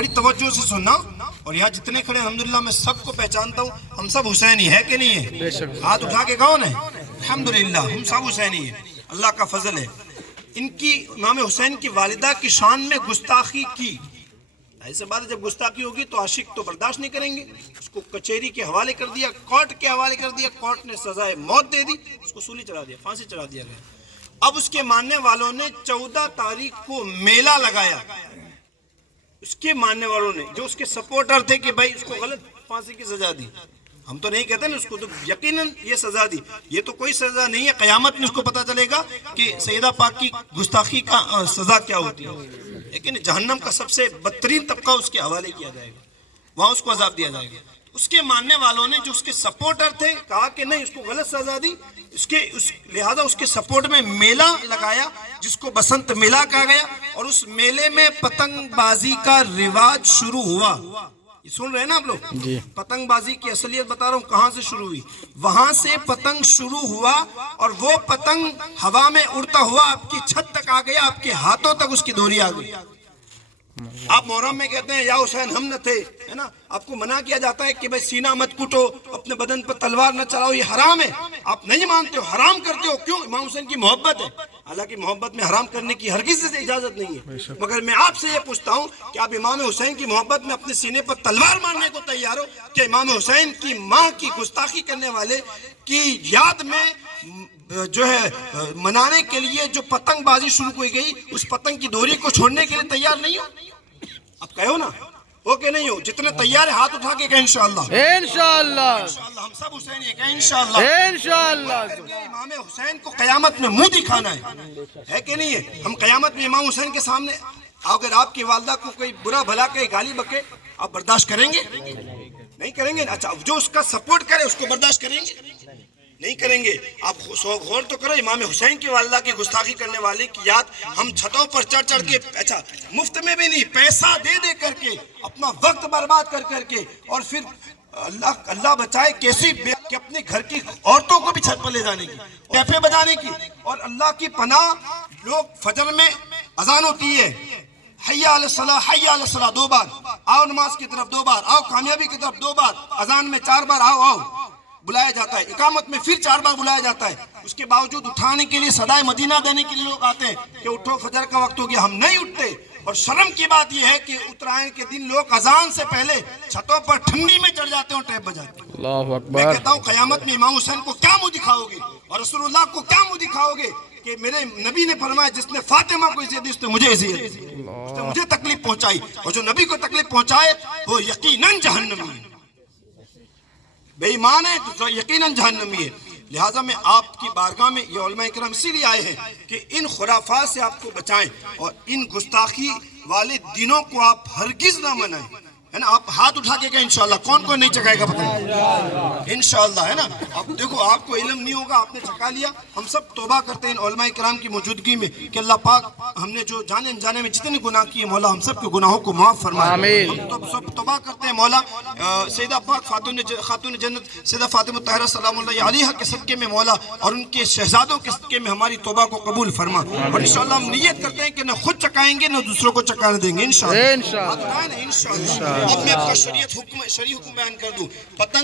بڑی توجہ سے سننا، اور یہاں جتنے کھڑے الحمدللہ میں سب کو پہچانتا ہوں، ہم سب حسینی ہے کہ نہیں ہے؟ ہاتھ اٹھا کے کون ہے؟ الحمدللہ ہم سب حسینی ہیں، اللہ کا فضل ہے۔ ان کی امام حسین کی والدہ کی شان میں گستاخی کی، ایسے بات ہے جب گستاخی ہوگی تو عاشق تو برداشت نہیں کریں گے، اس کو کچہری کے حوالے کر دیا، کورٹ کے حوالے کر دیا، کورٹ نے سزائے موت دے دی، اس کو سولی چڑھا دیا، پھانسی چڑھا دیا گیا۔ اب اس کے ماننے والوں نے 14 تاریخ کو میلہ لگایا، اس کے ماننے والوں نے جو اس کے سپورٹر تھے کہ بھائی اس کو غلط پھانسی کی سزا دی، ہم تو نہیں کہتے نا، اس کو تو یقیناً یہ سزا دی، یہ تو کوئی سزا نہیں ہے، قیامت میں اس کو پتا چلے گا کہ سیدہ پاک کی گستاخی کا سزا کیا ہوتی ہے، لیکن جہنم کا سب سے بدترین طبقہ اس کے حوالے کیا جائے گا، وہاں اس کو عذاب دیا جائے گا۔ اس کے ماننے والوں نے جو اس کے سپورٹر تھے کہا کہ نہیں اس کو غلط سزا دی، لہذا اس کے سپورٹ میں میلہ لگایا جس کو بسنت میلہ کہا گیا، اور اس میلے میں پتنگ بازی کا رواج شروع ہوا۔ یہ سن رہے ہیں نا آپ لوگ؟ پتنگ بازی کی اصلیت بتا رہا ہوں کہاں سے شروع ہوئی، وہاں سے پتنگ شروع ہوا، اور وہ پتنگ ہوا میں اڑتا ہوا آپ کی چھت تک آ گیا، آپ کے ہاتھوں تک اس کی ڈوری آ گئی۔ آپ محرم میں کہتے ہیں یا حسین ہم نہ تھے، ہے نا، آپ کو منع کیا جاتا ہے کہ بھائی سینہ مت کٹو، اپنے بدن پر تلوار نہ چلاؤ، یہ حرام ہے، آپ نہیں مانتے ہو، حرام کرتے ہو، کیوں؟ امام حسین کی محبت ہے، حالانکہ محبت میں حرام کرنے کی ہرگز سے اجازت نہیں ہے، مگر میں آپ سے یہ پوچھتا ہوں کہ آپ امام حسین کی محبت میں اپنے سینے پر تلوار مارنے کو تیار ہو کہ امام حسین کی ماں کی گستاخی کرنے والے کی یاد میں جو ہے منانے کے لیے جو پتنگ بازی شروع کی گئی، اس پتنگ کی ڈوری کو چھوڑنے کے لیے تیار نہیں ہو؟ اب کہو نا ہو کہ نہیں ہو؟ جتنے تیار ہے ہاتھ اٹھا کے کہ انشاءاللہ، انشاءاللہ انشاءاللہ ہم سب حسینی ہیں کہ انشاءاللہ، انشاءاللہ امام حسین کو قیامت میں منہ دکھانا ہے کہ نہیں ہے؟ ہم قیامت میں امام حسین کے سامنے، اگر آپ کی والدہ کو کوئی برا بھلا کہے، گالی بکے، آپ برداشت کریں گے؟ نہیں کریں گے۔ اچھا جو اس کا سپورٹ کرے اس کو برداشت کریں گے؟ نہیں کریں گے۔ آپ غور تو کرو، امام حسین کی والدہ کی گستاخی کرنے والے کی یاد ہم چھتوں پر چڑھ چڑھ کے، اچھا مفت میں بھی نہیں، پیسہ دے دے کر کے، اپنا وقت برباد کر کر کے، اور پھر اللہ بچائے کیسی کہ اپنے گھر کی عورتوں کو بھی چھت پر لے جانے کی، ٹیپے بجانے کی، اور اللہ کی پناہ لوگ فجر میں اذان ہوتی ہے، حی علی الصلاۃ، حی علی الصلاۃ، 2 بار، آؤ نماز کی طرف 2 بار، آؤ کامیابی کی طرف 2 بار، اذان میں 4 بار آؤ آؤ بلایا جاتا ہے، اقامت میں پھر 4 بار بلایا جاتا ہے، اس کے باوجود اٹھانے کے لیے صدائے مدینہ دینے کے لیے لوگ آتے ہیں کہ اٹھو فجر کا وقت ہو گیا، ہم نہیں اٹھتے۔ اور شرم کی بات یہ ہے کہ اترائن کے دن لوگ اذان سے پہلے چھتوں پر ٹھنڈی میں چڑھ جاتے ہیں اور ٹیپ بجاتے ہیں۔ اللہ میں اکبر۔ کہتا ہوں قیامت میں امام حسین کو کیا منہ دکھاؤ گے، اور رسول اللہ کو کیا منہ دکھاؤ گے کہ میرے نبی نے فرمایا جس نے فاطمہ کو عزت دی اس نے مجھے عزت دی، اس نے مجھے تکلیف پہنچائی، اور جو نبی کو تکلیف پہنچائے وہ یقیناً جہنمی ہے، بے ایمان ہے تو یقیناً جہنمی ہے۔ لہٰذا میں آپ کی بارگاہ میں یہ علماء کرام اسی لیے آئے ہیں کہ ان خرافات سے آپ کو بچائیں، اور ان گستاخی والے دنوں کو آپ ہرگز نہ منائیں، ہے نا۔ آپ ہاتھ اٹھا کے کہ انشاءاللہ، کون کون نہیں چکائے گا پتہ نہیں؟ انشاءاللہ، ہے نا۔ اب دیکھو آپ کو علم نہیں ہوگا، آپ نے چکا لیا، ہم سب توبہ کرتے ہیں ان علماء کرام کی موجودگی میں کہ اللہ پاک ہم نے جو جانے انجانے میں جتنے گناہ کیے مولا ہم سب کے گناہوں کو معاف فرمائے، آمین۔ ہم تو سب توبہ کرتے ہیں مولا سیدہ پاک خاتون جنت سیدہ فاطمہ طاہرہ سلام اللہ علیہا کے صدقے میں مولا، اور ان کے شہزادوں کے صدقے میں ہماری توبہ کو قبول فرما، اور انشاءاللہ ہم نیت کرتے ہیں کہ نہ خود چکائیں گے نہ دوسروں کو چکانے دیں گے انشاءاللہ۔ انشاءاللہ۔ اب میں آپ کا شریعت حکم بیان کر دوں۔ پتنگ